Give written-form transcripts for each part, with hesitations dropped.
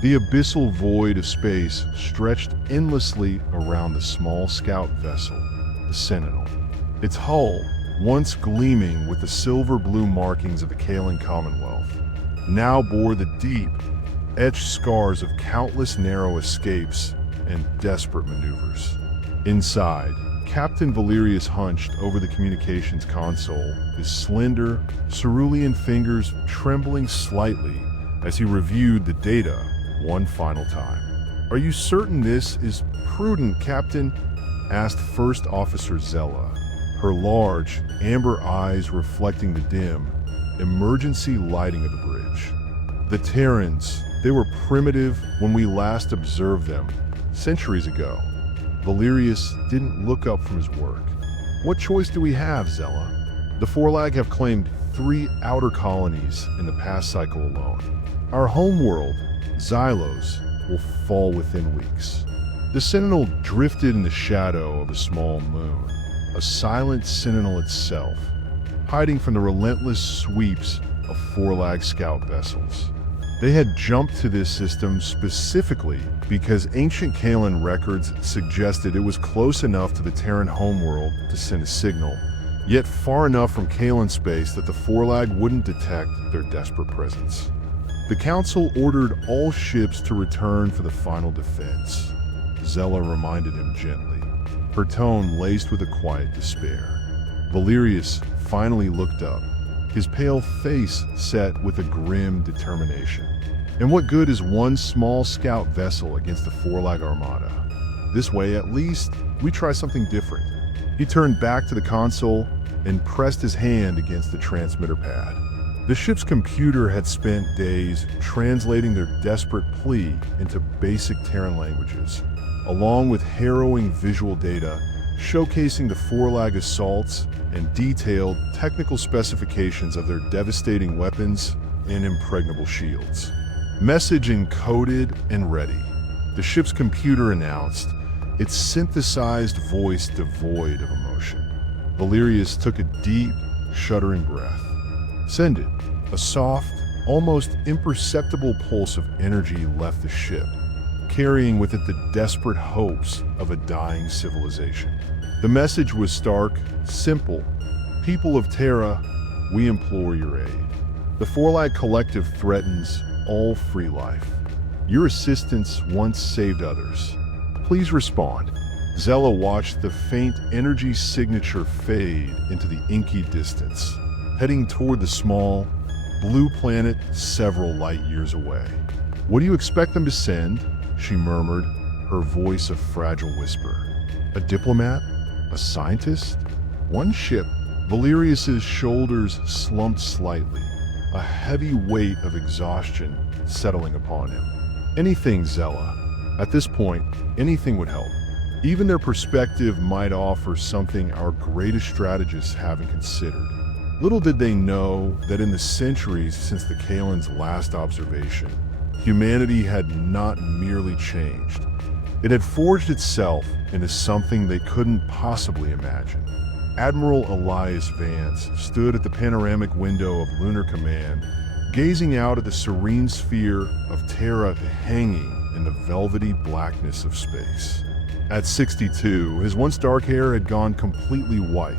The abyssal void of space stretched endlessly around the small scout vessel, the Sentinel. Its hull, once gleaming with the silver-blue markings of the Kaelen Commonwealth, now bore the deep, etched scars of countless narrow escapes and desperate maneuvers. Inside, Captain Valerius hunched over the communications console, his slender, cerulean fingers trembling slightly as he reviewed the data one final time. "Are you certain this is prudent, Captain?" asked First Officer Zella, her large, amber eyes reflecting the dim, emergency lighting of the bridge. The Terrans, they were primitive when we last observed them, centuries ago. Valerius didn't look up from his work. "What choice do we have, Zella? The Forlag have claimed 3 outer colonies in the past cycle alone. Our homeworld, Xylos, will fall within weeks." The Sentinel drifted in the shadow of a small moon, a silent sentinel itself, hiding from the relentless sweeps of Forlag scout vessels. They had jumped to this system specifically because ancient Kaelen records suggested it was close enough to the Terran homeworld to send a signal, yet far enough from Kaelen space that the Forlag wouldn't detect their desperate presence. The Council ordered all ships to return for the final defense, Zella reminded him gently, her tone laced with a quiet despair. Valerius finally looked up, his pale face set with a grim determination. "And what good is one small scout vessel against the Forlag armada? This way, at least, we try something different." He turned back to the console and pressed his hand against the transmitter pad. The ship's computer had spent days translating their desperate plea into basic Terran languages, along with harrowing visual data showcasing the Forlag assaults and detailed technical specifications of their devastating weapons and impregnable shields. Message encoded and ready, the ship's computer announced, its synthesized voice devoid of emotion. Valerius took a deep, shuddering breath. "Send it." A soft, almost imperceptible pulse of energy left the ship, carrying with it the desperate hopes of a dying civilization. The message was stark, simple. "People of Terra, we implore your aid. The Forlag Collective threatens all free life. Your assistance once saved others. Please respond." Zella watched the faint energy signature fade into the inky distance, heading toward the small, blue planet several light years away. "What do you expect them to send?" she murmured, her voice a fragile whisper. "A diplomat? A scientist? One ship?" Valerius's shoulders slumped slightly, a heavy weight of exhaustion settling upon him. "Anything, Zella. At this point, anything would help. Even their perspective might offer something our greatest strategists haven't considered." Little did they know that in the centuries since the Kaelen's last observation, humanity had not merely changed. It had forged itself into something they couldn't possibly imagine. Admiral Elias Vance stood at the panoramic window of Lunar Command, gazing out at the serene sphere of Terra hanging in the velvety blackness of space. At 62, his once dark hair had gone completely white,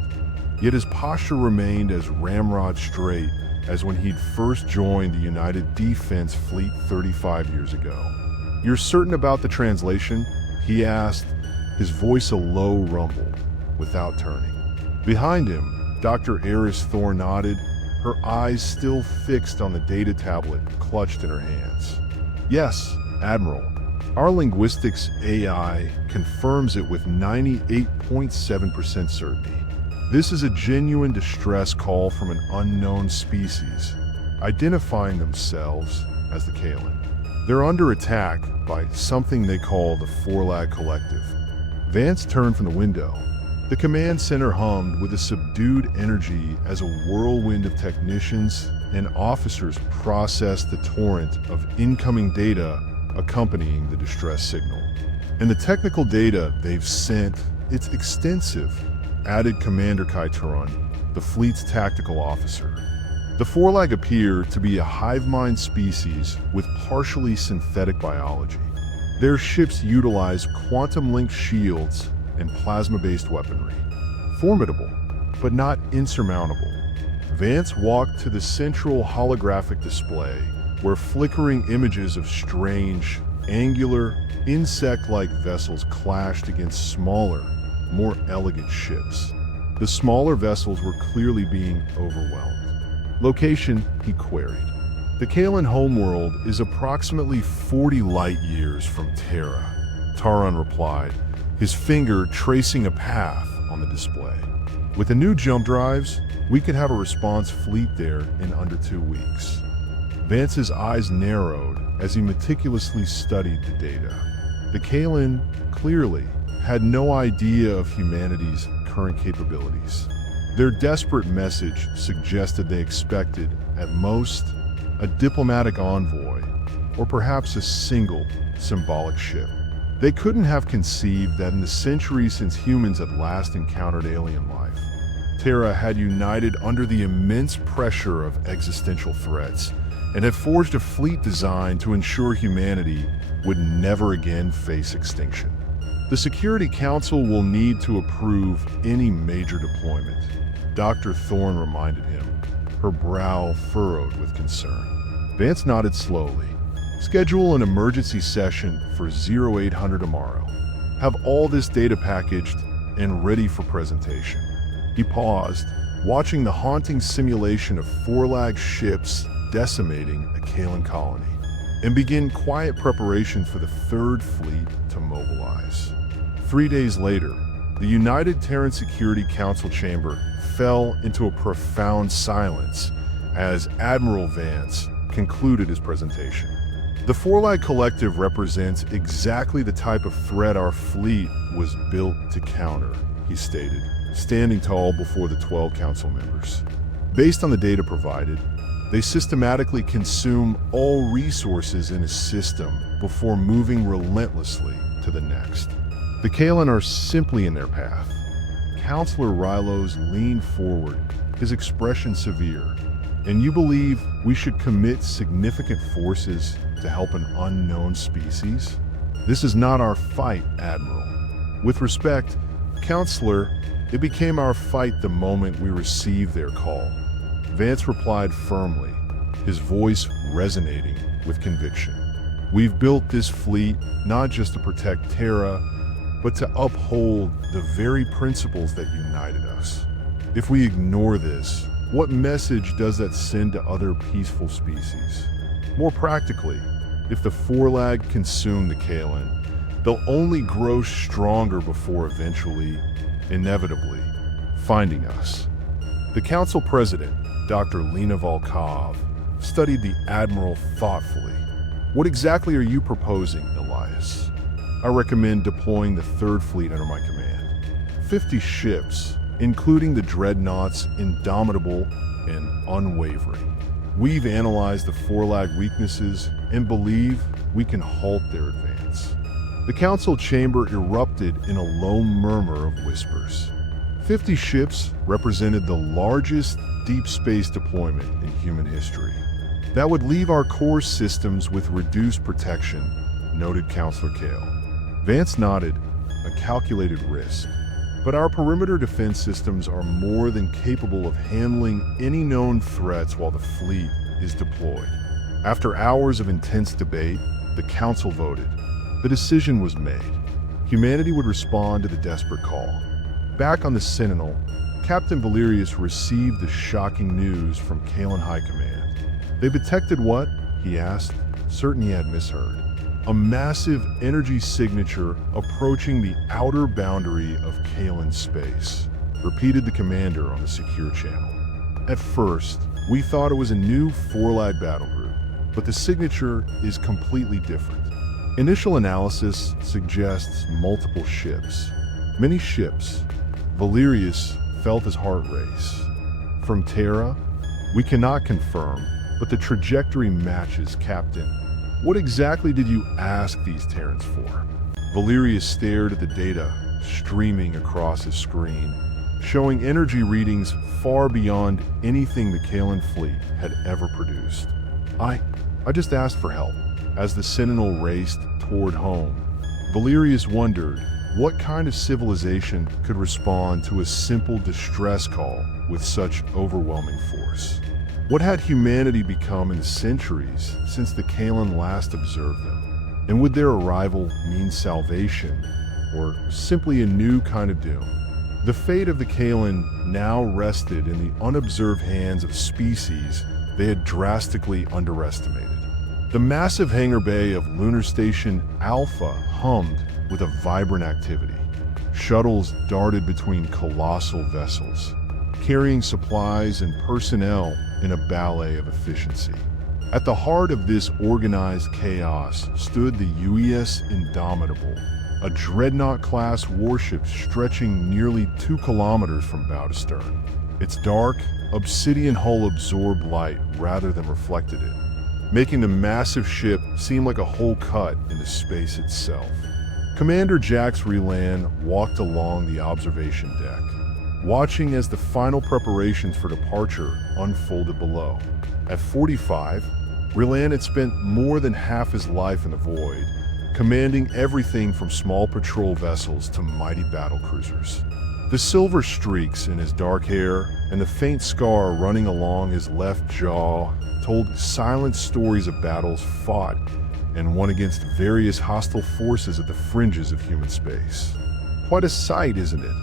yet his posture remained as ramrod straight as when he'd first joined the United Defense Fleet 35 years ago. "You're certain about the translation?" he asked, his voice a low rumble, without turning. Behind him, Dr. Eris Thor nodded, her eyes still fixed on the data tablet clutched in her hands. "Yes, Admiral. Our linguistics AI confirms it with 98.7% certainty. This is a genuine distress call from an unknown species, identifying themselves as the Kaelen. They're under attack by something they call the Forlag Collective." Vance turned from the window. The command center hummed with a subdued energy as a whirlwind of technicians and officers processed the torrent of incoming data accompanying the distress signal. "And the technical data they've sent, it's extensive," added Commander Kaituran, the fleet's tactical officer. The Forlag appear to be a hive mind species with partially synthetic biology. Their ships utilize quantum-linked shields and plasma-based weaponry. Formidable, but not insurmountable. Vance walked to the central holographic display, where flickering images of strange, angular, insect-like vessels clashed against smaller, more elegant ships. The smaller vessels were clearly being overwhelmed. Location, he queried. The Kaelen homeworld is approximately 40 light-years from Terra, Taran replied, his finger tracing a path on the display. With the new jump drives, we could have a response fleet there in under 2 weeks. Vance's eyes narrowed as he meticulously studied the data. The Kaelen, clearly, had no idea of humanity's current capabilities. Their desperate message suggested they expected, at most, a diplomatic envoy, or perhaps a single, symbolic ship. They couldn't have conceived that in the centuries since humans had last encountered alien life, Terra had united under the immense pressure of existential threats and had forged a fleet designed to ensure humanity would never again face extinction. The Security Council will need to approve any major deployment, Dr. Thorne reminded him, her brow furrowed with concern. Vance nodded slowly. Schedule an emergency session for 0800 tomorrow. Have all this data packaged and ready for presentation. He paused, watching the haunting simulation of Forlag ships decimating a Kaelen colony, and begin quiet preparation for the Third Fleet to mobilize. 3 days later, the United Terran Security Council chamber fell into a profound silence as Admiral Vance concluded his presentation. The Forlag Collective represents exactly the type of threat our fleet was built to counter, he stated, standing tall before the 12 council members. Based on the data provided, they systematically consume all resources in a system before moving relentlessly to the next. The Kaelen are simply in their path. Counselor Rylos leaned forward, his expression severe. And you believe we should commit significant forces to help an unknown species? This is not our fight, Admiral. With respect, Counselor, it became our fight the moment we received their call. Vance replied firmly, his voice resonating with conviction. We've built this fleet not just to protect Terra, but to uphold the very principles that united us. If we ignore this, what message does that send to other peaceful species? More practically, if the Forlag consume the Kaelen, they'll only grow stronger before eventually, inevitably, finding us. The Council President, Dr. Lena Volkov, studied the Admiral thoughtfully. What exactly are you proposing, Elias? I recommend deploying the Third Fleet under my command. 50 ships, including the dreadnoughts Indomitable and Unwavering. We've analyzed the Forlag weaknesses and believe we can halt their advance. The council chamber erupted in a low murmur of whispers. 50 ships represented the largest deep space deployment in human history. That would leave our core systems with reduced protection, noted Counselor Kael. Vance nodded, a calculated risk. But our perimeter defense systems are more than capable of handling any known threats while the fleet is deployed. After hours of intense debate, the council voted. The decision was made. Humanity would respond to the desperate call. Back on the Sentinel, Captain Valerius received the shocking news from Kaelen High Command. They detected what? He asked, certain he had misheard. A massive energy signature approaching the outer boundary of Kaelen space, repeated the commander on the secure channel. At first, we thought it was a new Forlag battle group, but the signature is completely different. Initial analysis suggests multiple ships. Many ships. Valerius felt his heart race. From Terra, we cannot confirm, but the trajectory matches, Captain. What exactly did you ask these Terrans for? Valerius stared at the data streaming across his screen, showing energy readings far beyond anything the Kaelen fleet had ever produced. I just asked for help. As the Sentinel raced toward home, Valerius wondered what kind of civilization could respond to a simple distress call with such overwhelming force. What had humanity become in the centuries since the Kaelen last observed them? And would their arrival mean salvation, or simply a new kind of doom? The fate of the Kaelen now rested in the unobserved hands of species they had drastically underestimated. The massive hangar bay of Lunar Station Alpha hummed with a vibrant activity. Shuttles darted between colossal vessels, carrying supplies and personnel in a ballet of efficiency. At the heart of this organized chaos stood the UES Indomitable, a dreadnought-class warship stretching nearly 2 kilometers from bow to stern. Its dark, obsidian hull absorbed light rather than reflected it, making the massive ship seem like a hole cut into space itself. Commander Jax Relan walked along the observation deck, watching as the final preparations for departure unfolded below. At 45, Relan had spent more than half his life in the void, commanding everything from small patrol vessels to mighty battle cruisers. The silver streaks in his dark hair and the faint scar running along his left jaw told silent stories of battles fought and won against various hostile forces at the fringes of human space. Quite a sight, isn't it?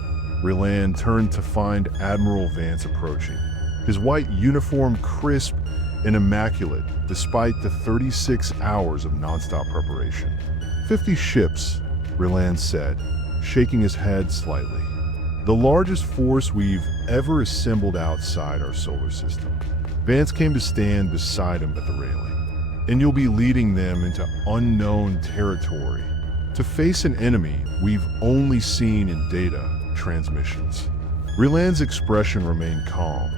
Relan turned to find Admiral Vance approaching, his white uniform crisp and immaculate despite the 36 hours of nonstop preparation. 50 ships, Relan said, shaking his head slightly. The largest force we've ever assembled outside our solar system. Vance came to stand beside him at the railing. And you'll be leading them into unknown territory to face an enemy we've only seen in data transmissions. Relan's expression remained calm,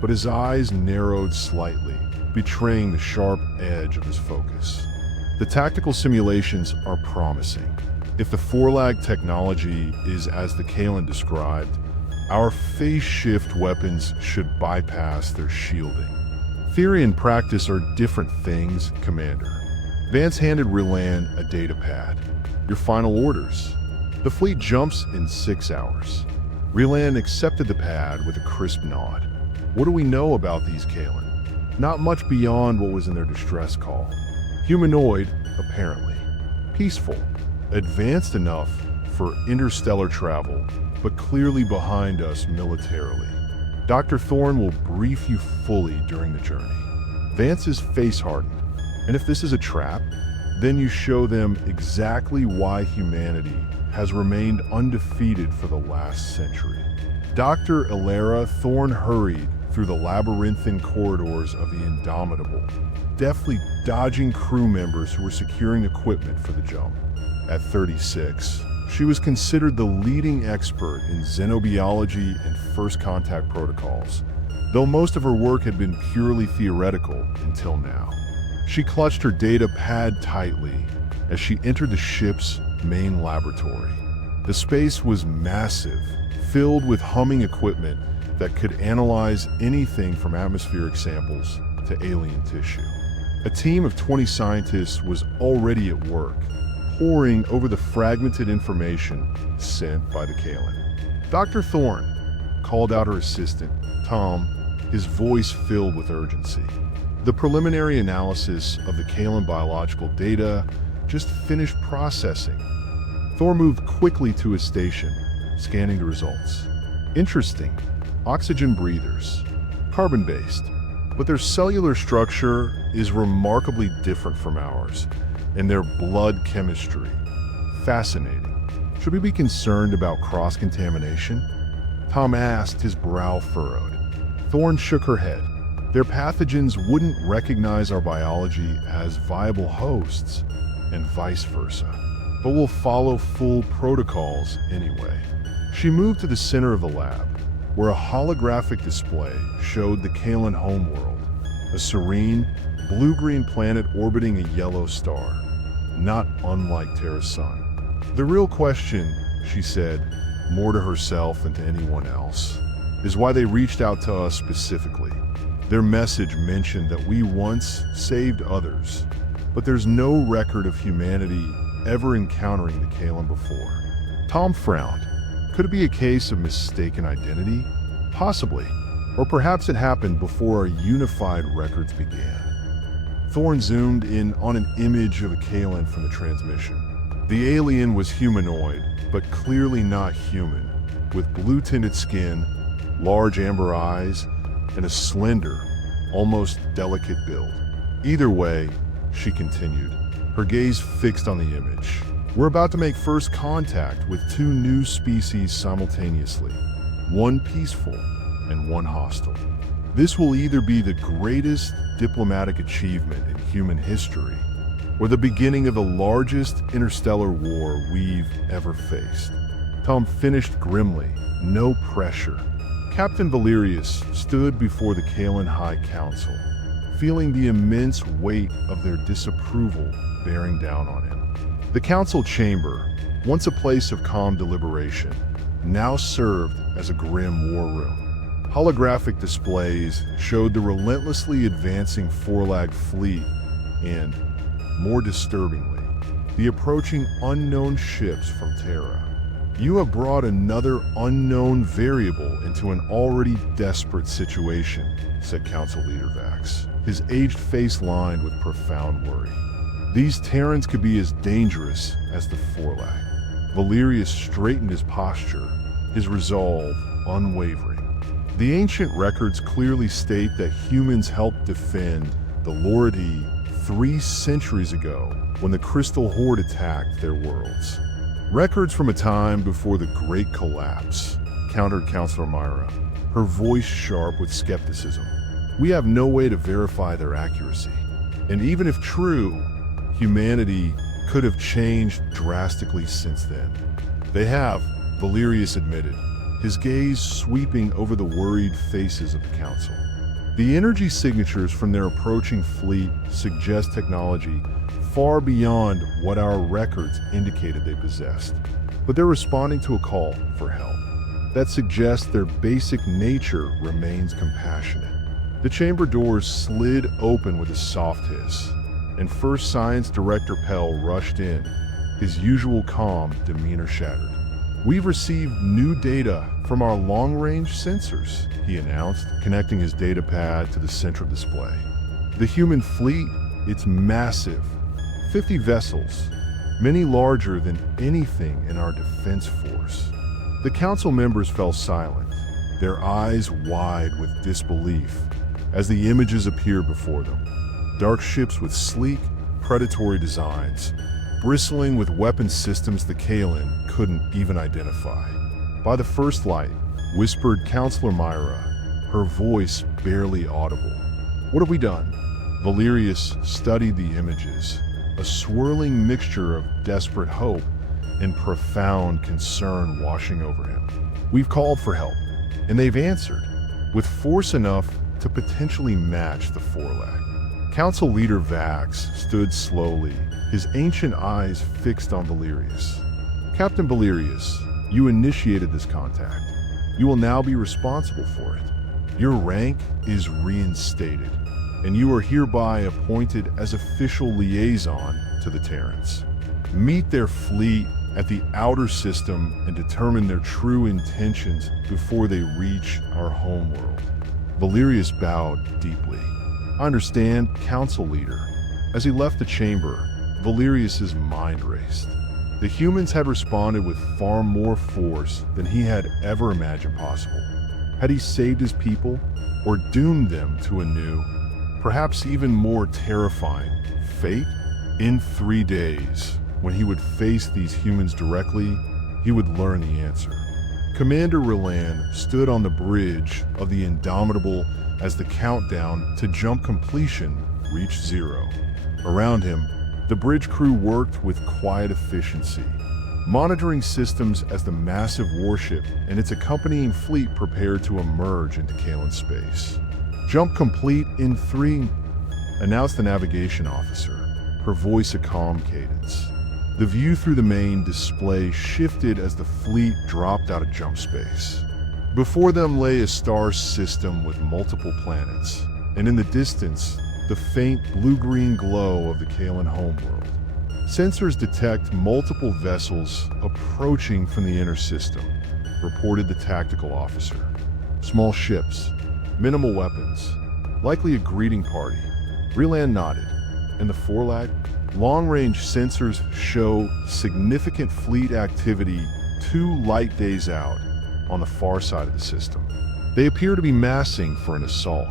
but his eyes narrowed slightly, betraying the sharp edge of his focus. The tactical simulations are promising. If the forelag technology is as the Kaelen described, our phase shift weapons should bypass their shielding. Theory and practice are different things, Commander. Vance handed Relan a data pad. Your final orders. The fleet jumps in 6 hours. Relan accepted the pad with a crisp nod. What do we know about these Kaelen? Not much beyond what was in their distress call. Humanoid, apparently. Peaceful. Advanced enough for interstellar travel, but clearly behind us militarily. Dr. Thorne will brief you fully during the journey. Vance's face hardened, and if this is a trap, then you show them exactly why humanity has remained undefeated for the last century. Dr. Ilera Thorne hurried through the labyrinthine corridors of the Indomitable, deftly dodging crew members who were securing equipment for the jump. At 36, she was considered the leading expert in xenobiology and first contact protocols, though most of her work had been purely theoretical until now. She clutched her data pad tightly as she entered the ship's main laboratory. The space was massive, filled with humming equipment that could analyze anything from atmospheric samples to alien tissue. A team of 20 scientists was already at work, poring over the fragmented information sent by the Kaelen. Dr. Thorne called out her assistant, Tom, his voice filled with urgency. The preliminary analysis of the Kaelen biological data just finished processing. Thor moved quickly to his station, scanning the results. Interesting. Oxygen breathers. Carbon-based. But their cellular structure is remarkably different from ours, and their blood chemistry. Fascinating. Should we be concerned about cross-contamination? Tom asked, his brow furrowed. Thorne shook her head. Their pathogens wouldn't recognize our biology as viable hosts, and vice versa. But we'll follow full protocols anyway. She moved to the center of the lab, where a holographic display showed the Kaelen homeworld, a serene, blue-green planet orbiting a yellow star, not unlike Terra's sun. The real question, she said, more to herself than to anyone else, is why they reached out to us specifically. Their message mentioned that we once saved others, but there's no record of humanity ever encountering the Kaelen before. Tom frowned. Could it be a case of mistaken identity? Possibly. Or perhaps it happened before our unified records began. Thorne zoomed in on an image of a Kaelen from the transmission. The alien was humanoid, but clearly not human, with blue-tinted skin, large amber eyes, and a slender, almost delicate build. Either way, she continued, her gaze fixed on the image. We're about to make first contact with two new species simultaneously, one peaceful and one hostile. This will either be the greatest diplomatic achievement in human history, or the beginning of the largest interstellar war we've ever faced. Tom finished grimly, no pressure. Captain Valerius stood before the Kaelen High Council, feeling the immense weight of their disapproval bearing down on him. The council chamber, once a place of calm deliberation, now served as a grim war room. Holographic displays showed the relentlessly advancing Forlag fleet and, more disturbingly, the approaching unknown ships from Terra. You have brought another unknown variable into an already desperate situation, said Council Leader Vax, his aged face lined with profound worry. These Terrans could be as dangerous as the Forlag. Valerius straightened his posture, his resolve unwavering. The ancient records clearly state that humans helped defend the Loridi 3 centuries ago when the Crystal Horde attacked their worlds. Records from a time before the Great Collapse, countered Counselor Myra, her voice sharp with skepticism. We have no way to verify their accuracy. And even if true, humanity could have changed drastically since then. They have, Valerius admitted, his gaze sweeping over the worried faces of the council. The energy signatures from their approaching fleet suggest technology far beyond what our records indicated they possessed. But they're responding to a call for help. That suggests their basic nature remains compassionate. The chamber doors slid open with a soft hiss, and First Science Director Pell rushed in, his usual calm demeanor shattered. We've received new data from our long-range sensors, he announced, connecting his data pad to the central display. The human fleet, it's massive. 50 vessels, many larger than anything in our defense force. The council members fell silent, their eyes wide with disbelief, as the images appeared before them. Dark ships with sleek, predatory designs, bristling with weapon systems the Kaelen couldn't even identify. By the first light, whispered Counselor Myra, her voice barely audible. What have we done? Valerius studied the images, a swirling mixture of desperate hope and profound concern washing over him. We've called for help, and they've answered, with force enough to potentially match the Forlag. Council Leader Vax stood slowly, his ancient eyes fixed on Valerius. Captain Valerius, you initiated this contact. You will now be responsible for it. Your rank is reinstated, and you are hereby appointed as official liaison to the Terrans. Meet their fleet at the outer system and determine their true intentions before they reach our homeworld. Valerius bowed deeply. I understand, Council Leader. As he left the chamber, Valerius's mind raced. The humans had responded with far more force than he had ever imagined possible. Had he saved his people, or doomed them to a new, perhaps even more terrifying, fate? In 3 days, when he would face these humans directly, he would learn the answer. Commander Roland stood on the bridge of the Indomitable as the countdown to jump completion reached 0. Around him, the bridge crew worked with quiet efficiency, monitoring systems as the massive warship and its accompanying fleet prepared to emerge into Kaelen space. Jump complete in 3, announced the navigation officer, her voice a calm cadence. The view through the main display shifted as the fleet dropped out of jump space. Before them lay a star system with multiple planets, and in the distance, the faint blue-green glow of the Kaelen homeworld. Sensors detect multiple vessels approaching from the inner system, reported the tactical officer. Small ships, minimal weapons, likely a greeting party. Reland nodded, and the forelag? Long-range sensors show significant fleet activity 2 light days out on the far side of the system. They appear to be massing for an assault.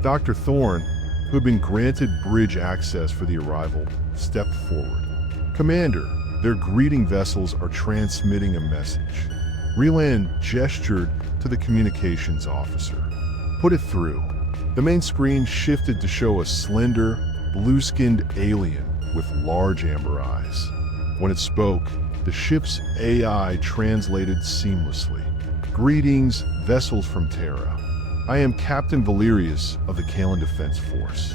Dr. Thorne, who had been granted bridge access for the arrival, stepped forward. Commander, their greeting vessels are transmitting a message. Reland gestured to the communications officer. Put it through. The main screen shifted to show a slender, blue-skinned alien with large amber eyes. When it spoke, the ship's AI translated seamlessly. Greetings, vessels from Terra. I am Captain Valerius of the Kaelen Defense Force.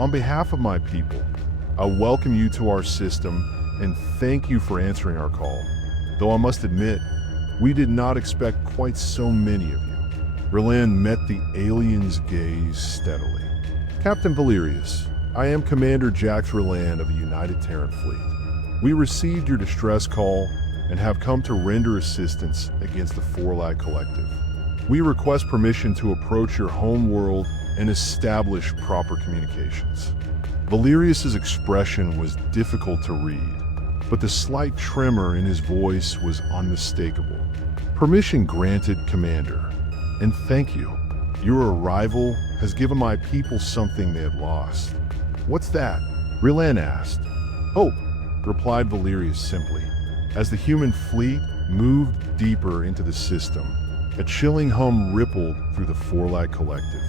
On behalf of my people, I welcome you to our system and thank you for answering our call. Though I must admit, we did not expect quite so many of you. Reland met the alien's gaze steadily. Captain Valerius, I am Commander Jax Reland of the United Terran Fleet. We received your distress call and have come to render assistance against the Forlag Collective. We request permission to approach your home world and establish proper communications. Valerius's expression was difficult to read, but the slight tremor in his voice was unmistakable. Permission granted, Commander, and thank you. Your arrival has given my people something they had lost. What's that? Reland asked. Hope, replied Valerius simply. As the human fleet moved deeper into the system, a chilling hum rippled through the Forlag Collective.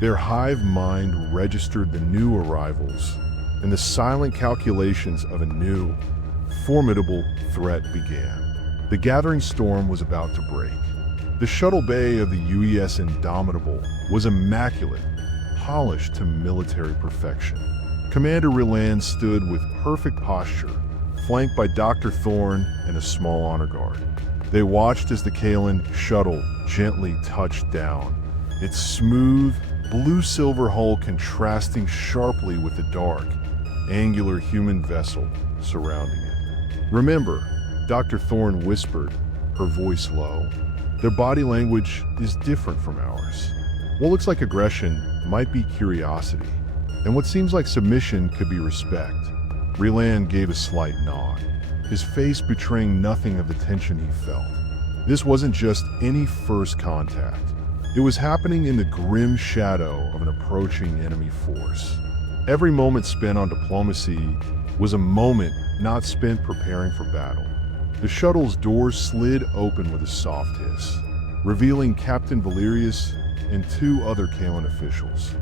Their hive mind registered the new arrivals, and the silent calculations of a new, formidable threat began. The gathering storm was about to break. The shuttle bay of the UES Indomitable was immaculate, polished to military perfection. Commander Reland stood with perfect posture, flanked by Dr. Thorne and a small honor guard. They watched as the Kaelen shuttle gently touched down, its smooth, blue-silver hull contrasting sharply with the dark, angular human vessel surrounding it. Remember, Dr. Thorne whispered, her voice low, their body language is different from ours. What looks like aggression might be curiosity, and what seems like submission could be respect. Reland gave a slight nod, his face betraying nothing of the tension he felt. This wasn't just any first contact. It was happening in the grim shadow of an approaching enemy force. Every moment spent on diplomacy was a moment not spent preparing for battle. The shuttle's doors slid open with a soft hiss, revealing Captain Valerius and 2 other Kaelen officials.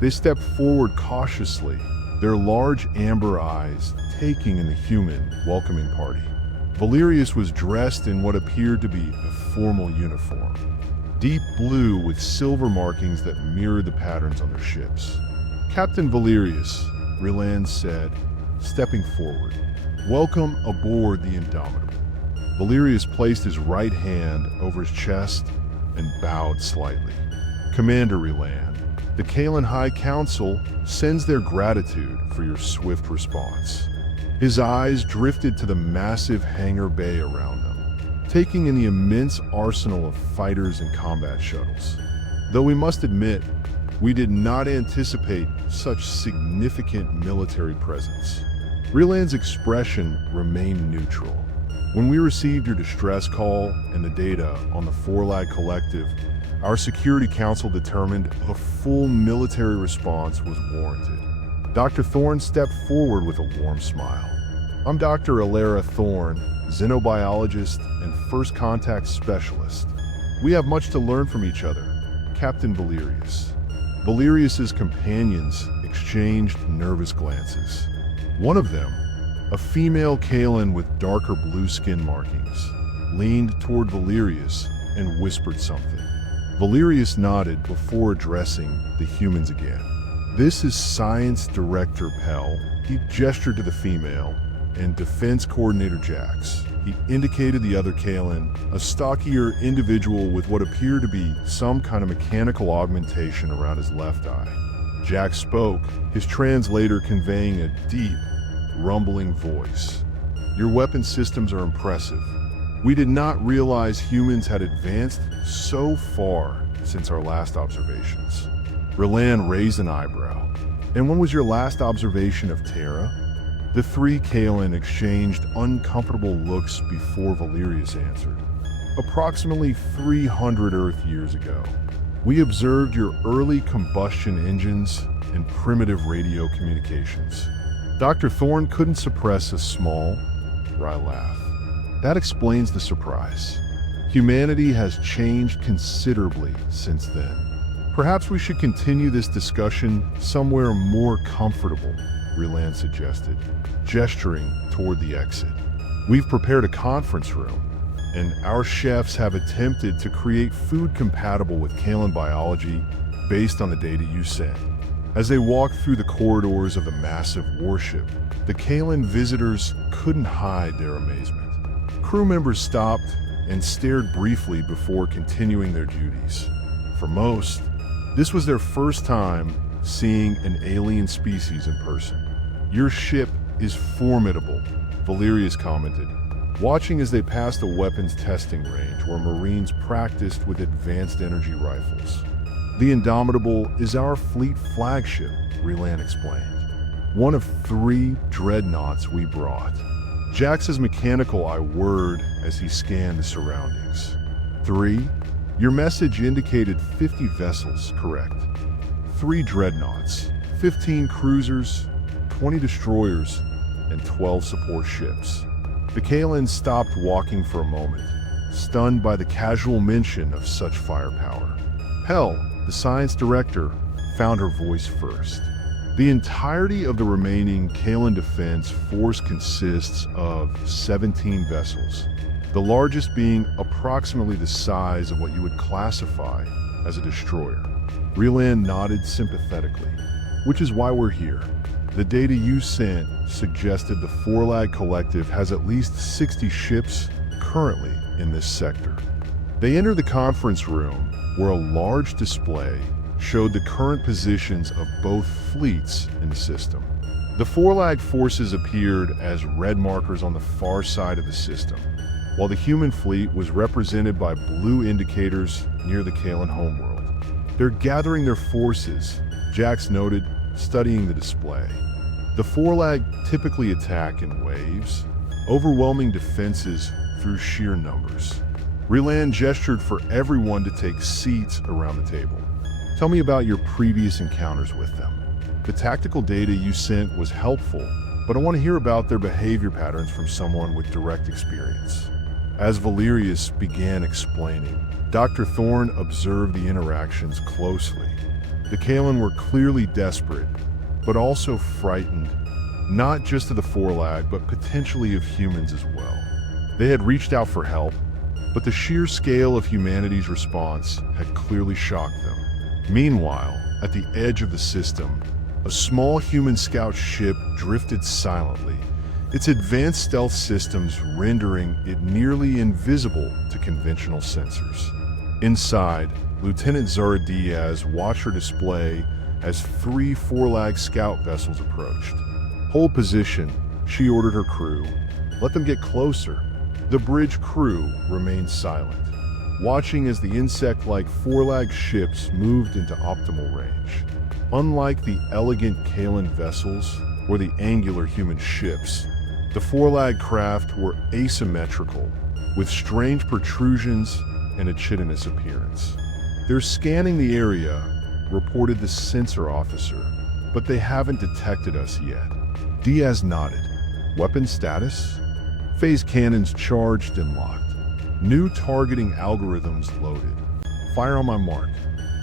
They stepped forward cautiously, their large amber eyes taking in the human, welcoming party. Valerius was dressed in what appeared to be a formal uniform, deep blue with silver markings that mirrored the patterns on their ships. Captain Valerius, Reland said, stepping forward, welcome aboard the Indomitable. Valerius placed his right hand over his chest and bowed slightly. Commander Reland, the Kaelen High Council sends their gratitude for your swift response. His eyes drifted to the massive hangar bay around them, taking in the immense arsenal of fighters and combat shuttles. Though we must admit, we did not anticipate such significant military presence. Reland's expression remained neutral. When we received your distress call and the data on the Forlag Collective, our Security Council determined a full military response was warranted. Dr. Thorne stepped forward with a warm smile. I'm Dr. Alara Thorne, xenobiologist and first contact specialist. We have much to learn from each other, Captain Valerius. Valerius's companions exchanged nervous glances. One of them, a female Kaelen with darker blue skin markings, leaned toward Valerius and whispered something. Valerius nodded before addressing the humans again. This is Science Director Pell. He gestured to the female, and Defense Coordinator Jax. He indicated the other Kaelen, a stockier individual with what appeared to be some kind of mechanical augmentation around his left eye. Jax spoke, his translator conveying a deep, rumbling voice. "Your weapon systems are impressive. We did not realize humans had advanced so far since our last observations." Rilan raised an eyebrow. "And when was your last observation of Terra?" The three Kaelen exchanged uncomfortable looks before Valerius answered. "Approximately 300 Earth years ago. We observed your early combustion engines and primitive radio communications." Dr. Thorne couldn't suppress a small, wry laugh. "That explains the surprise. Humanity has changed considerably since then. Perhaps we should continue this discussion somewhere more comfortable," Rilan suggested, gesturing toward the exit. "We've prepared a conference room, and our chefs have attempted to create food compatible with Kaelen biology based on the data you sent." As they walked through the corridors of the massive warship, the Kaelen visitors couldn't hide their amazement. Crew members stopped and stared briefly before continuing their duties. For most, this was their first time seeing an alien species in person. "Your ship is formidable," Valerius commented, watching as they passed a weapons testing range where Marines practiced with advanced energy rifles. "The Indomitable is our fleet flagship," Rilan explained. "One of 3 dreadnoughts we brought." Jax's mechanical eye whirred as he scanned the surroundings. 3? Your message indicated 50 vessels, correct? 3 dreadnoughts, 15 cruisers, 20 destroyers, and 12 support ships. The Kaelen stopped walking for a moment, stunned by the casual mention of such firepower. "Hell," the science director found her voice first. "The entirety of the remaining Kaelen Defense Force consists of 17 vessels, the largest being approximately the size of what you would classify as a destroyer." Rilan nodded sympathetically. "Which is why we're here. The data you sent suggested the Forlag Collective has at least 60 ships currently in this sector." They entered the conference room, where a large display showed the current positions of both fleets in the system. The Forlag forces appeared as red markers on the far side of the system, while the human fleet was represented by blue indicators near the Kaelen homeworld. "They're gathering their forces," Jax noted, studying the display. "The Forlag typically attack in waves, overwhelming defenses through sheer numbers." Rilan gestured for everyone to take seats around the table. "Tell me about your previous encounters with them. The tactical data you sent was helpful, but I want to hear about their behavior patterns from someone with direct experience." As Valerius began explaining, Dr. Thorne observed the interactions closely. The Kaelen were clearly desperate, but also frightened, not just of the Forlag, but potentially of humans as well. They had reached out for help, but the sheer scale of humanity's response had clearly shocked them. Meanwhile, at the edge of the system, a small human scout ship drifted silently, its advanced stealth systems rendering it nearly invisible to conventional sensors. Inside, Lieutenant Zara Diaz watched her display as 3 Forlag scout vessels approached. "Hold position," she ordered her crew. "Let them get closer." The bridge crew remained silent, watching as the insect-like Forlag ships moved into optimal range. Unlike the elegant Kaelen vessels or the angular human ships, the Forlag craft were asymmetrical, with strange protrusions and a chitinous appearance. "They're scanning the area," reported the sensor officer, "but they haven't detected us yet." Diaz nodded. "Weapon status?" "Phase cannons charged and locked. New targeting algorithms loaded. Fire on my mark."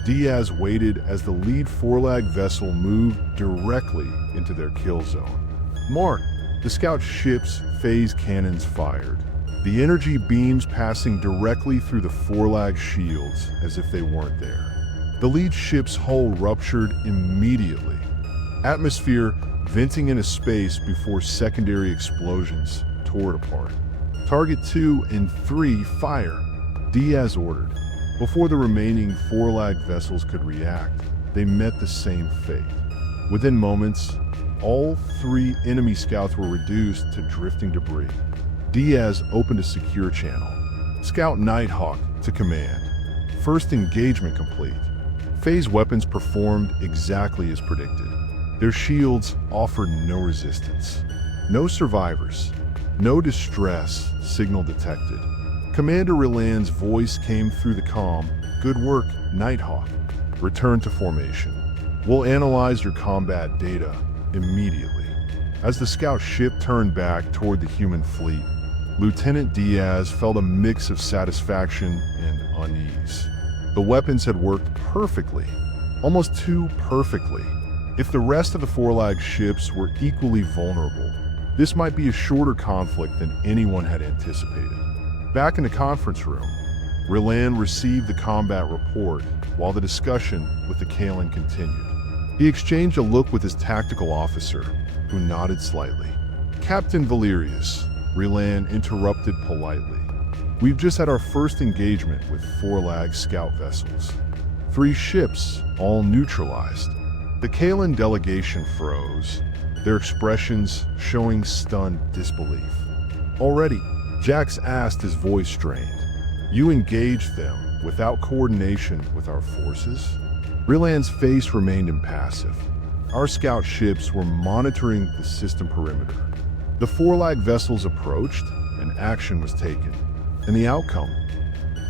Diaz waited as the lead Forlag vessel moved directly into their kill zone. "Mark." The scout ship's phase cannons fired, the energy beams passing directly through the Forlag shields as if they weren't there. The lead ship's hull ruptured immediately. Atmosphere venting into space before secondary explosions tore it apart. Target 2 and 3 fire, Diaz ordered. Before the remaining four-lag vessels could react, they met the same fate. Within moments, all 3 enemy scouts were reduced to drifting debris. Diaz opened a secure channel. Scout Nighthawk to command. First engagement complete. Phase weapons performed exactly as predicted. Their shields offered no resistance. No survivors. No distress signal detected. Commander Riland's voice came through the comm. Good work, Nighthawk. Return to formation. We'll analyze your combat data immediately. As the scout ship turned back toward the human fleet, Lieutenant Diaz felt a mix of satisfaction and unease. The weapons had worked perfectly, almost too perfectly. If the rest of the four-lag ships were equally vulnerable, this might be a shorter conflict than anyone had anticipated. Back in the conference room, Riland received the combat report while the discussion with the Kaelen continued. He exchanged a look with his tactical officer, who nodded slightly. Captain Valerius, Riland interrupted politely. We've just had our first engagement with four-lag scout vessels. 3 ships, all neutralized. The Kaelen delegation froze, their expressions showing stunned disbelief. Already, Jax asked, his voice strained. You engaged them without coordination with our forces? Riland's face remained impassive. Our scout ships were monitoring the system perimeter. The four-lag vessels approached, and action was taken. And the outcome?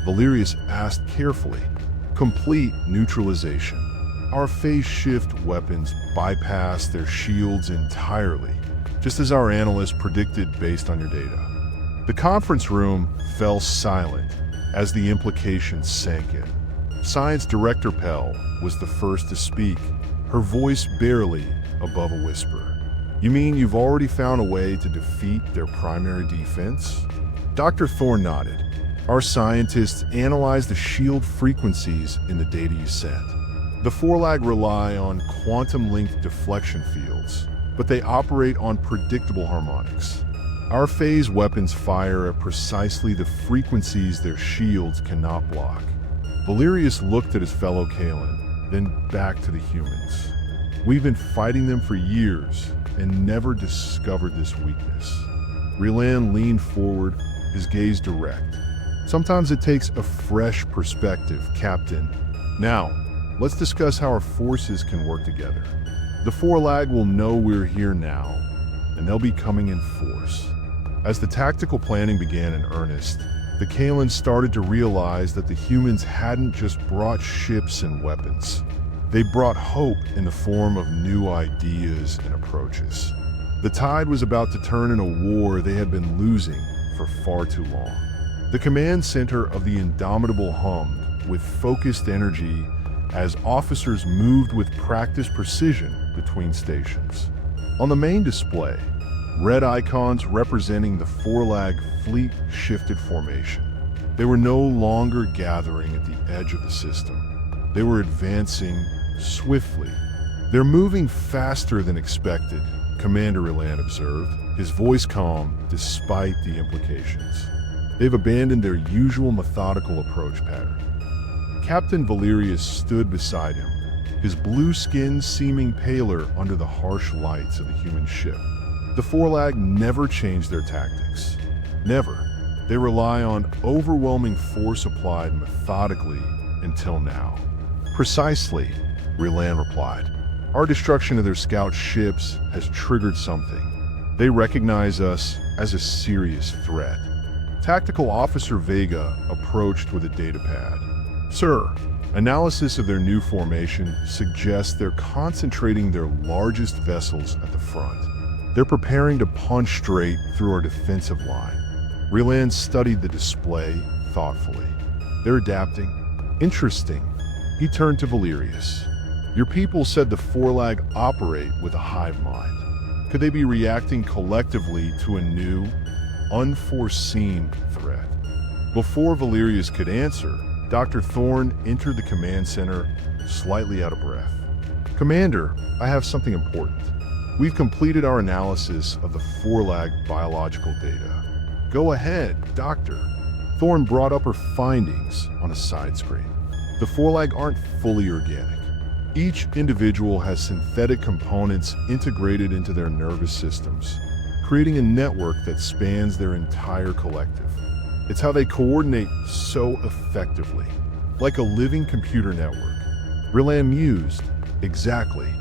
Valerius asked carefully. Complete neutralization. Our phase shift weapons bypassed their shields entirely, just as our analysts predicted based on your data. The conference room fell silent as the implications sank in. Science Director Pell was the first to speak, her voice barely above a whisper. You mean you've already found a way to defeat their primary defense? Dr. Thorne nodded. Our scientists analyzed the shield frequencies in the data you sent. The four-lag rely on quantum-linked deflection fields, but they operate on predictable harmonics. Our phase weapons fire at precisely the frequencies their shields cannot block. Valerius looked at his fellow Kaelen, then back to the humans. We've been fighting them for years and never discovered this weakness. Riland leaned forward, his gaze direct. Sometimes it takes a fresh perspective, Captain. Now, let's discuss how our forces can work together. The four-lag will know we're here now, and they'll be coming in force. As the tactical planning began in earnest, the Kaelen started to realize that the humans hadn't just brought ships and weapons. They brought hope in the form of new ideas and approaches. The tide was about to turn in a war they had been losing for far too long. The command center of the Indomitable hummed with focused energy as officers moved with practiced precision between stations. On the main display, red icons representing the four-lag fleet shifted formation. They were no longer gathering at the edge of the system. They were advancing swiftly. They're moving faster than expected, Commander Riland observed, his voice calm despite the implications. They've abandoned their usual methodical approach pattern. Captain Valerius stood beside him, his blue skin seeming paler under the harsh lights of the human ship. The four-lag never changed their tactics. Never. They rely on overwhelming force applied methodically until now. Precisely, Riland replied. Our destruction of their scout ships has triggered something. They recognize us as a serious threat. Tactical Officer Vega approached with a datapad. Sir, analysis of their new formation suggests they're concentrating their largest vessels at the front. They're preparing to punch straight through our defensive line. Riland studied the display thoughtfully. They're adapting. Interesting. He turned to Valerius. Your people said the four-lag operate with a hive mind. Could they be reacting collectively to a new, unforeseen threat? Before Valerius could answer, Dr. Thorne entered the command center, slightly out of breath. Commander, I have something important. We've completed our analysis of the Forlag biological data. Go ahead, Doctor. Thorne brought up her findings on a side screen. The Forlag aren't fully organic. Each individual has synthetic components integrated into their nervous systems, creating a network that spans their entire collective. It's how they coordinate so effectively, like a living computer network. Rillan mused, exactly.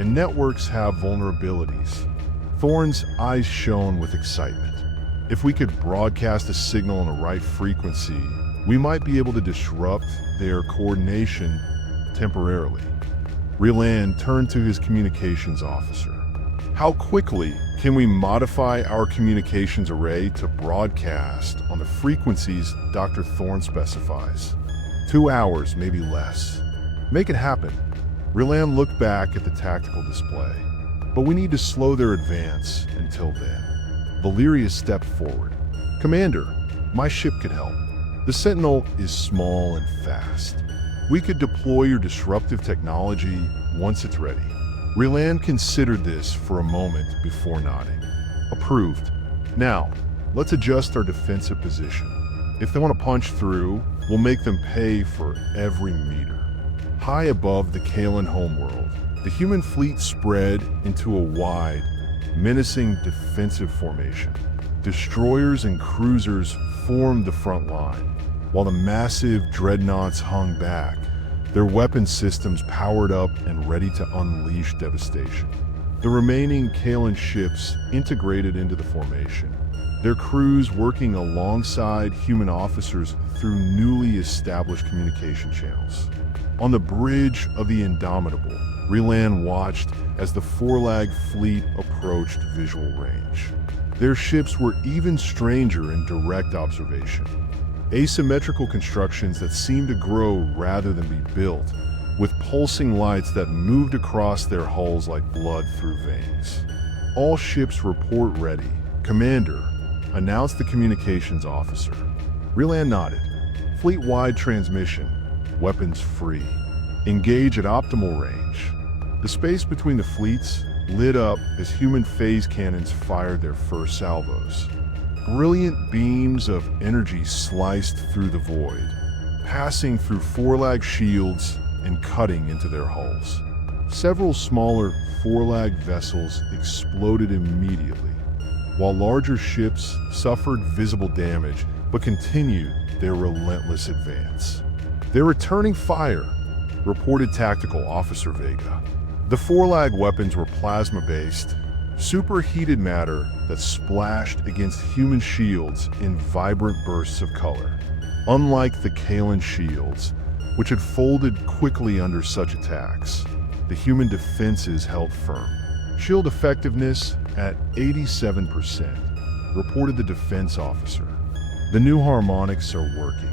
And networks have vulnerabilities. Thorne's eyes shone with excitement. If we could broadcast a signal on the right frequency, we might be able to disrupt their coordination temporarily. Rillan turned to his communications officer. How quickly can we modify our communications array to broadcast on the frequencies Dr. Thorne specifies? 2 hours, maybe less. Make it happen. Rillan looked back at the tactical display. But we need to slow their advance until then. Valerius stepped forward. Commander, my ship could help. The Sentinel is small and fast. We could deploy your disruptive technology once it's ready. Rillan considered this for a moment before nodding. Approved. Now, let's adjust our defensive position. If they want to punch through, we'll make them pay for every meter. High above the Kaelen homeworld, the human fleet spread into a wide, menacing defensive formation. Destroyers and cruisers formed the front line, while the massive dreadnoughts hung back, their weapon systems powered up and ready to unleash devastation. The remaining Kaelen ships integrated into the formation, their crews working alongside human officers through newly established communication channels. On the bridge of the Indomitable, Rillan watched as the Forlag fleet approached visual range. Their ships were even stranger in direct observation. Asymmetrical constructions that seemed to grow rather than be built, with pulsing lights that moved across their hulls like blood through veins. All ships report ready. Commander, announced the communications officer. Rillan nodded. Fleet-wide transmission. Weapons free. Engage at optimal range. The space between the fleets lit up as human phase cannons fired their first salvos. Brilliant beams of energy sliced through the void, passing through Forlag shields and cutting into their hulls. Several smaller Forlag vessels exploded immediately, while larger ships suffered visible damage but continued their relentless advance. They're returning fire, reported Tactical Officer Vega. The Forlag weapons were plasma-based, superheated matter that splashed against human shields in vibrant bursts of color. Unlike the Kaelen shields, which had folded quickly under such attacks, the human defenses held firm. Shield effectiveness at 87%, reported the defense officer. The new harmonics are working.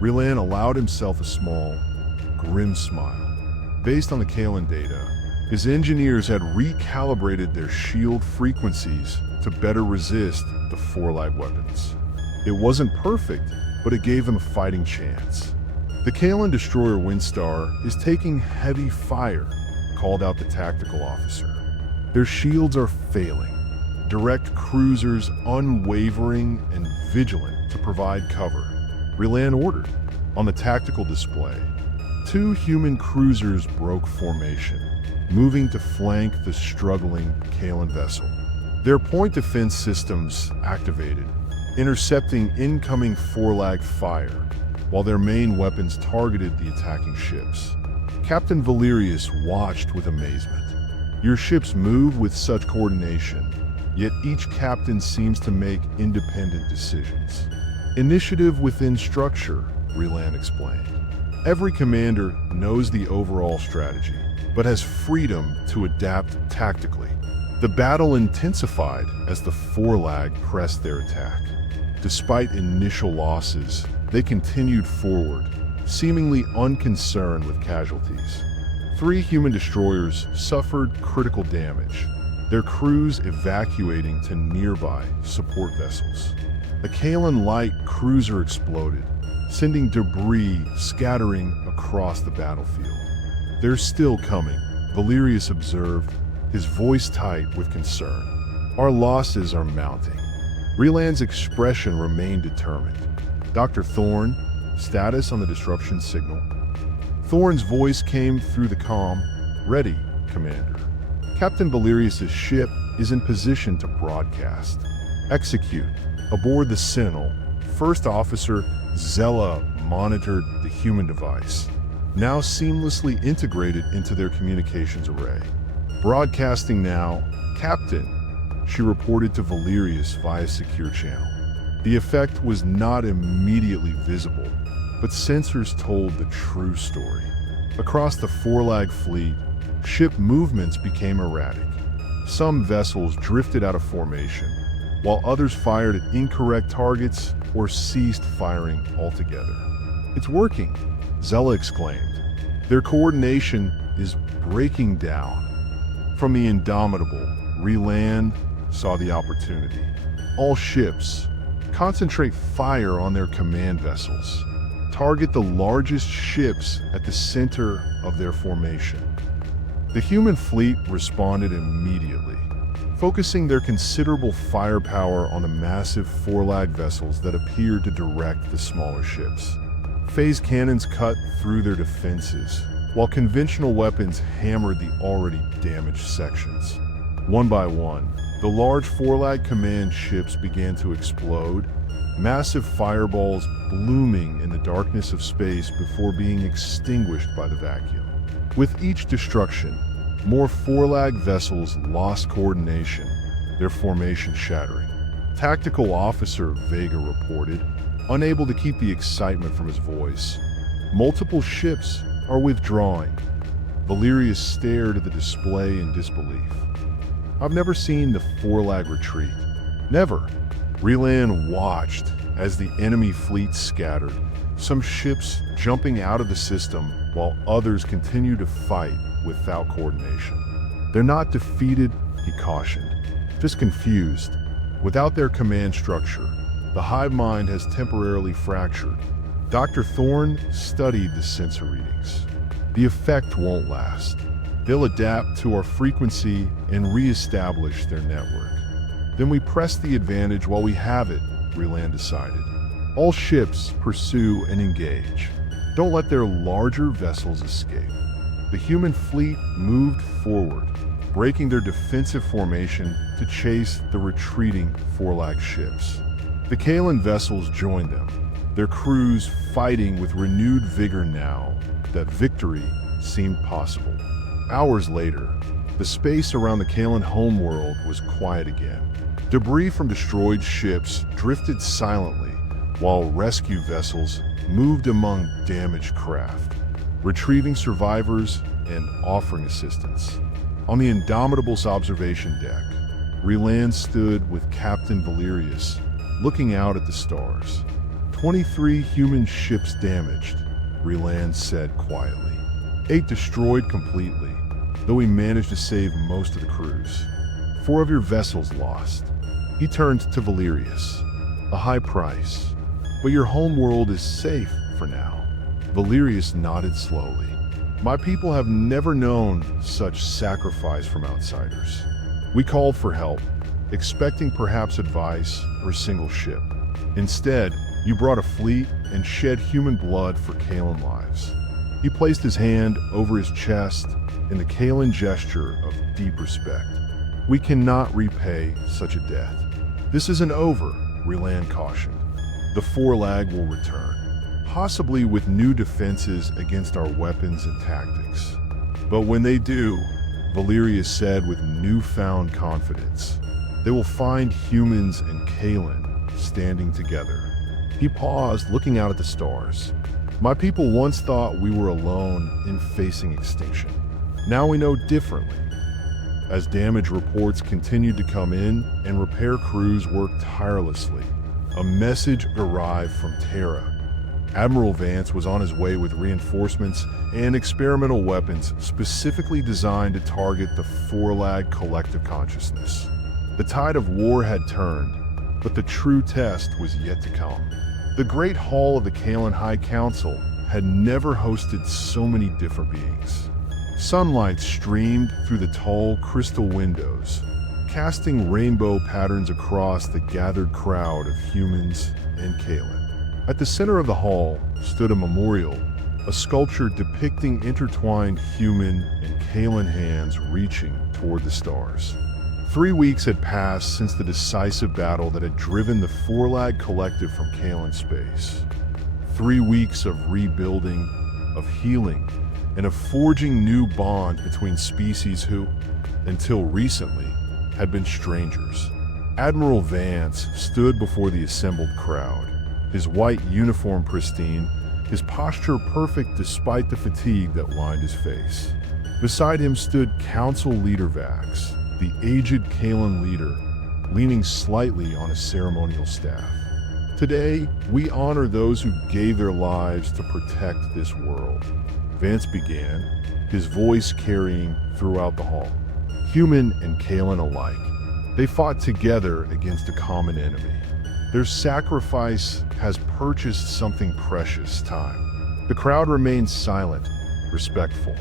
Rillan allowed himself a small, grim smile. Based on the Kaelen data, his engineers had recalibrated their shield frequencies to better resist the Forlag weapons. It wasn't perfect, but it gave them a fighting chance. The Kaelen destroyer Windstar is taking heavy fire, called out the tactical officer. Their shields are failing. Direct cruisers unwavering and vigilant to provide cover. Rillan ordered. On the tactical display, 2 human cruisers broke formation, moving to flank the struggling Kaelen vessel. Their point defense systems activated, intercepting incoming Forlag fire, while their main weapons targeted the attacking ships. Captain Valerius watched with amazement. Your ships move with such coordination, yet each captain seems to make independent decisions. Initiative within structure, Rillan explained. Every commander knows the overall strategy, but has freedom to adapt tactically. The battle intensified as the Forlag pressed their attack. Despite initial losses, they continued forward, seemingly unconcerned with casualties. 3 human destroyers suffered critical damage, their crews evacuating to nearby support vessels. A Kaelen light cruiser exploded, sending debris scattering across the battlefield. They're still coming, Valerius observed, his voice tight with concern. Our losses are mounting. Reland's expression remained determined. Dr. Thorne, status on the disruption signal. Thorne's voice came through the comm. Ready, Commander. Captain Valerius's ship is in position to broadcast. Execute. Aboard the Sentinel, First Officer Zella monitored the human device, now seamlessly integrated into their communications array. Broadcasting now, Captain, she reported to Valerius via secure channel. The effect was not immediately visible, but sensors told the true story. Across the Forlag fleet, ship movements became erratic. Some vessels drifted out of formation, while others fired at incorrect targets or ceased firing altogether. "It's working," Zella exclaimed. "Their coordination is breaking down." From the Indomitable, Reland saw the opportunity. All ships, concentrate fire on their command vessels. Target the largest ships at the center of their formation. The human fleet responded immediately, focusing their considerable firepower on the massive Forlag vessels that appeared to direct the smaller ships. Phase cannons cut through their defenses, while conventional weapons hammered the already damaged sections. One by one, the large Forlag command ships began to explode, massive fireballs blooming in the darkness of space before being extinguished by the vacuum. With each destruction, more Forlag vessels lost coordination, their formation shattering. Tactical Officer Vega reported, unable to keep the excitement from his voice. "Multiple ships are withdrawing." Valerius stared at the display in disbelief. "I've never seen the Forlag retreat. Never." Reland watched as the enemy fleet scattered, some ships jumping out of the system while others continued to fight without coordination. "They're not defeated," he cautioned, "just confused. Without their command structure, the hive mind has temporarily fractured." Dr. Thorne studied the sensor readings. "The effect won't last. They'll adapt to our frequency and re-establish their network. Then we press the advantage while we have it," Reland decided. "All ships pursue and engage. Don't let their larger vessels escape." The human fleet moved forward, breaking their defensive formation to chase the retreating Forlag ships. The Kaelen vessels joined them, their crews fighting with renewed vigor now that victory seemed possible. Hours later, the space around the Kaelen homeworld was quiet again. Debris from destroyed ships drifted silently, while rescue vessels moved among damaged craft, retrieving survivors and offering assistance. On the Indomitable's observation deck, Reland stood with Captain Valerius, looking out at the stars. 23 human ships damaged, Reland said quietly. 8 destroyed completely, though we managed to save most of the crews. 4 of your vessels lost. He turned to Valerius. A high price, but your homeworld is safe for now. Valerius nodded slowly. My people have never known such sacrifice from outsiders. We called for help, expecting perhaps advice or a single ship. Instead, you brought a fleet and shed human blood for Kaelen lives. He placed his hand over his chest in the Kaelen gesture of deep respect. We cannot repay such a death. This isn't over, Reland cautioned. The Forlag will return, possibly with new defenses against our weapons and tactics. But when they do, Valerius said with newfound confidence, they will find humans and Kaelen standing together. He paused, looking out at the stars. My people once thought we were alone in facing extinction. Now we know differently. As damage reports continued to come in and repair crews worked tirelessly, a message arrived from Terra. Admiral Vance was on his way with reinforcements and experimental weapons specifically designed to target the Forlag collective consciousness. The tide of war had turned, but the true test was yet to come. The Great Hall of the Kaelen High Council had never hosted so many different beings. Sunlight streamed through the tall crystal windows, casting rainbow patterns across the gathered crowd of humans and Kaelen. At the center of the hall stood a memorial, a sculpture depicting intertwined human and Kaelen hands reaching toward the stars. 3 weeks had passed since the decisive battle that had driven the Four-Lag Collective from Kaelen space. 3 weeks of rebuilding, of healing, and of forging new bonds between species who, until recently, had been strangers. Admiral Vance stood before the assembled crowd, his white uniform pristine, his posture perfect despite the fatigue that lined his face. Beside him stood Council Leader Vax, the aged Kaelen leader, leaning slightly on his ceremonial staff. Today, we honor those who gave their lives to protect this world. Vance began, his voice carrying throughout the hall. Human and Kaelen alike, they fought together against a common enemy. Their sacrifice has purchased something precious, time. The crowd remained silent, respectful.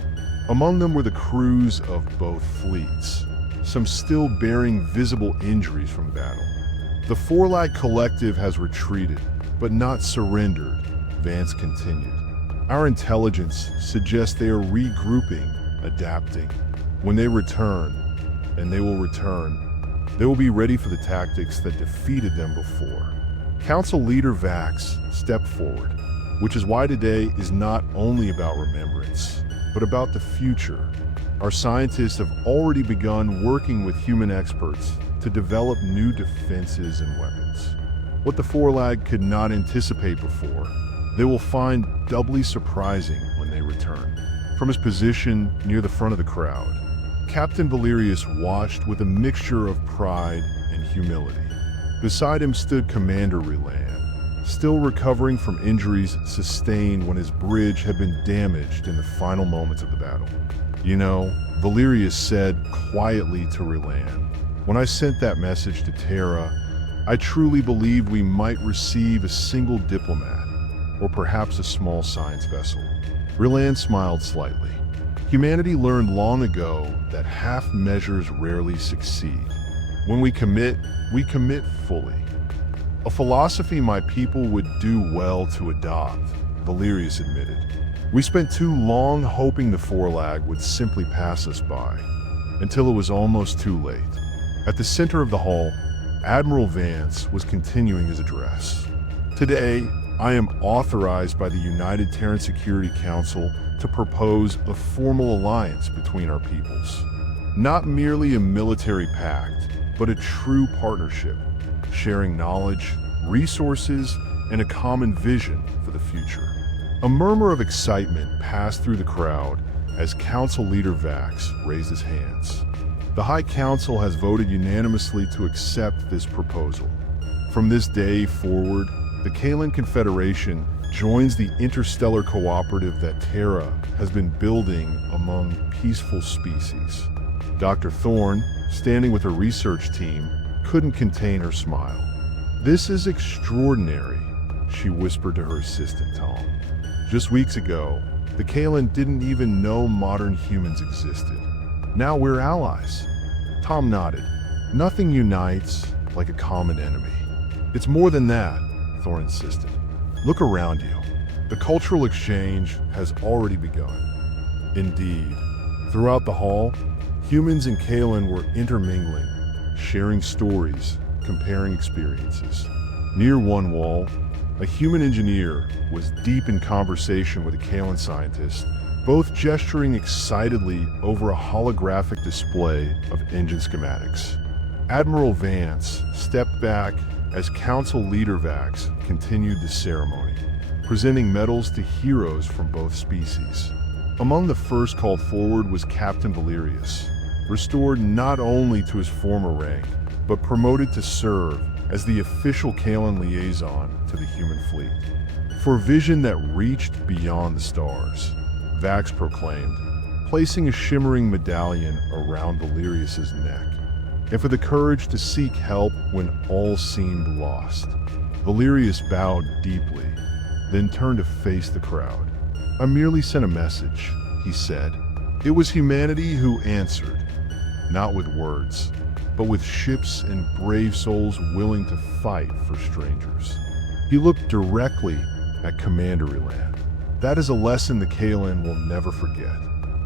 Among them were the crews of both fleets, some still bearing visible injuries from battle. The Four-Lag Collective has retreated, but not surrendered, Vance continued. Our intelligence suggests they are regrouping, adapting. When they return, and they will return, they will be ready for the tactics that defeated them before. Council Leader Vax stepped forward, which is why today is not only about remembrance, but about the future. Our scientists have already begun working with human experts to develop new defenses and weapons. What the Four-Lag could not anticipate before, they will find doubly surprising when they return. From his position near the front of the crowd, Captain Valerius watched with a mixture of pride and humility. Beside him stood Commander Relan, still recovering from injuries sustained when his bridge had been damaged in the final moments of the battle. You know, Valerius said quietly to Relan, when I sent that message to Terra, I truly believed we might receive a single diplomat, or perhaps a small science vessel. Relan smiled slightly. Humanity learned long ago that half measures rarely succeed. When we commit fully. A philosophy my people would do well to adopt, Valerius admitted. We spent too long hoping the Four-Lag would simply pass us by, until it was almost too late. At the center of the hall, Admiral Vance was continuing his address. Today, I am authorized by the United Terran Security Council to propose a formal alliance between our peoples. Not merely a military pact, but a true partnership, sharing knowledge, resources, and a common vision for the future. A murmur of excitement passed through the crowd as Council Leader Vax raised his hands. The High Council has voted unanimously to accept this proposal. From this day forward, the Kaelen Confederation joins the interstellar cooperative that Terra has been building among peaceful species. Dr. Thorne, standing with her research team, couldn't contain her smile. This is extraordinary, she whispered to her assistant Tom. Just weeks ago, the Kaelen didn't even know modern humans existed. Now we're allies. Tom nodded. Nothing unites like a common enemy. It's more than that, Thorne insisted. Look around you. The cultural exchange has already begun. Indeed, throughout the hall, humans and Kaelen were intermingling, sharing stories, comparing experiences. Near one wall, a human engineer was deep in conversation with a Kaelen scientist, both gesturing excitedly over a holographic display of engine schematics. Admiral Vance stepped back as Council Leader Vax continued the ceremony, presenting medals to heroes from both species. Among the first called forward was Captain Valerius, restored not only to his former rank, but promoted to serve as the official Kaelen liaison to the human fleet. For vision that reached beyond the stars, Vax proclaimed, placing a shimmering medallion around Valerius's neck, and for the courage to seek help when all seemed lost. Valerius bowed deeply, then turned to face the crowd. I merely sent a message, he said, It was humanity who answered, not with words, but with ships and brave souls willing to fight for strangers. He looked directly at Commander Relan. That is a lesson the Kaelen will never forget.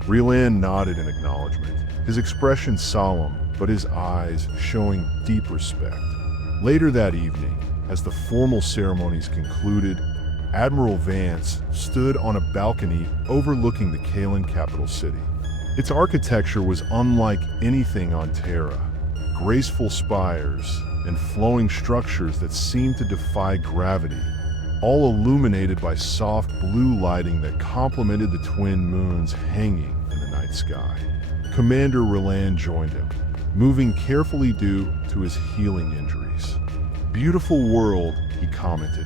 Relan nodded in acknowledgement, his expression solemn, but his eyes showing deep respect. Later that evening, as the formal ceremonies concluded, Admiral Vance stood on a balcony overlooking the Kaelen capital city. Its architecture was unlike anything on Terra. Graceful spires and flowing structures that seemed to defy gravity, all illuminated by soft blue lighting that complemented the twin moons hanging in the night sky. Commander Relan joined him, moving carefully due to his healing injuries. "Beautiful world," he commented.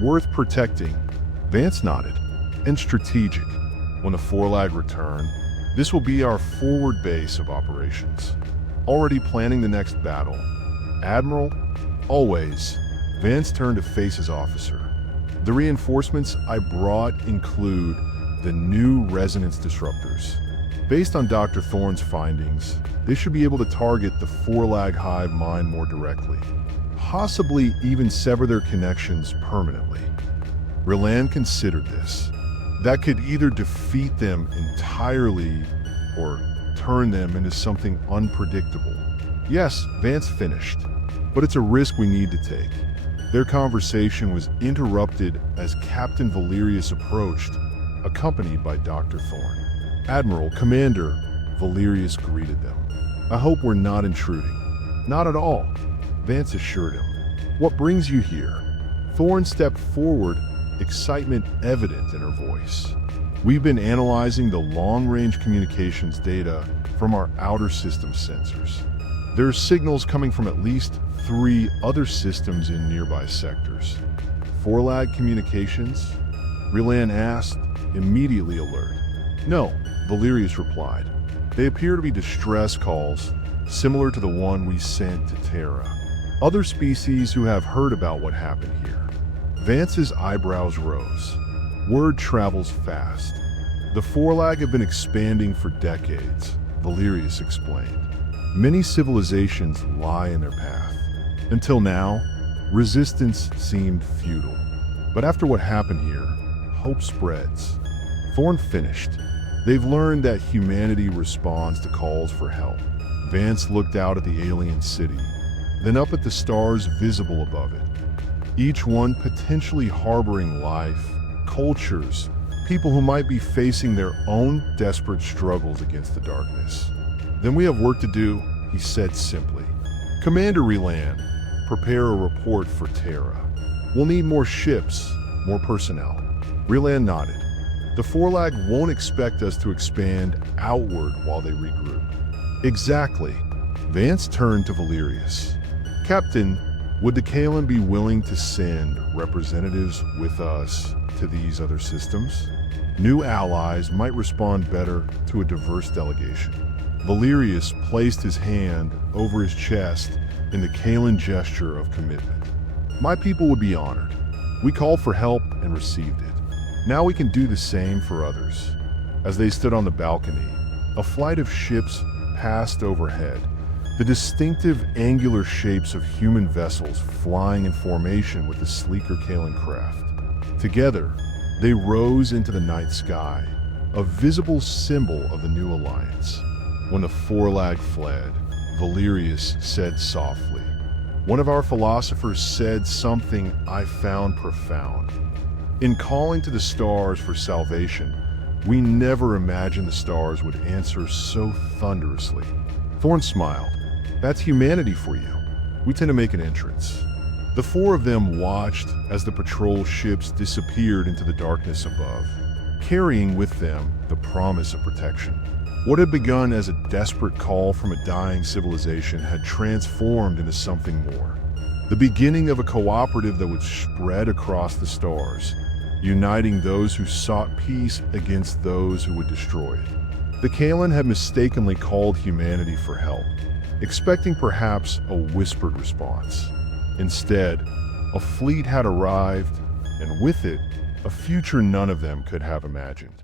"Worth protecting." Vance nodded. "And strategic. When the Forlag return, this will be our forward base of operations. Already planning the next battle." "Admiral?" "Always." Vance turned to face his officer. "The reinforcements I brought include the new resonance disruptors. Based on Dr. Thorne's findings, they should be able to target the Forlag hive mind more directly, possibly even sever their connections permanently." Relan considered this. That could either defeat them entirely or turn them into something unpredictable. "Yes," Vance finished, "but it's a risk we need to take." Their conversation was interrupted as Captain Valerius approached, accompanied by Dr. Thorne. "Admiral, Commander," Valerius greeted them. "I hope we're not intruding." "Not at all," Vance assured him. "What brings you here?" Thorne stepped forward, excitement evident in her voice. "We've been analyzing the long-range communications data from our outer system sensors. There are signals coming from at least 3 other systems in nearby sectors." "Forlag communications?" Relan asked, immediately alert. "No," Valerius replied. "They appear to be distress calls, similar to the one we sent to Terra. Other species who have heard about what happened here." Vance's eyebrows rose. "Word travels fast. The Forlag have been expanding for decades," Valerius explained. "Many civilizations lie in their path. Until now, resistance seemed futile. But after what happened here, hope spreads." Thorne finished. "They've learned that humanity responds to calls for help." Vance looked out at the alien city, then up at the stars visible above it. Each one potentially harboring life, cultures, people who might be facing their own desperate struggles against the darkness. "Then we have work to do," he said simply. "Commander Relan, prepare a report for Terra. We'll need more ships, more personnel." Relan nodded. "The Forlag won't expect us to expand outward while they regroup." "Exactly." Vance turned to Valerius. "Captain, would the Kaelen be willing to send representatives with us to these other systems? New allies might respond better to a diverse delegation." Valerius placed his hand over his chest in the Kaelen gesture of commitment. "My people would be honored. We called for help and received it. Now we can do the same for others." As they stood on the balcony, a flight of ships passed overhead, the distinctive angular shapes of human vessels flying in formation with the sleeker Kaelen craft. Together, they rose into the night sky, a visible symbol of the new alliance. When the Forlag fled, Valerius said softly, "One of our philosophers said something I found profound. In calling to the stars for salvation, we never imagined the stars would answer so thunderously." Thorne smiled. "That's humanity for you. We tend to make an entrance." The 4 of them watched as the patrol ships disappeared into the darkness above, carrying with them the promise of protection. What had begun as a desperate call from a dying civilization had transformed into something more. The beginning of a cooperative that would spread across the stars, uniting those who sought peace against those who would destroy it. The Kaelen had mistakenly called humanity for help, expecting perhaps a whispered response. Instead, a fleet had arrived, and with it, a future none of them could have imagined.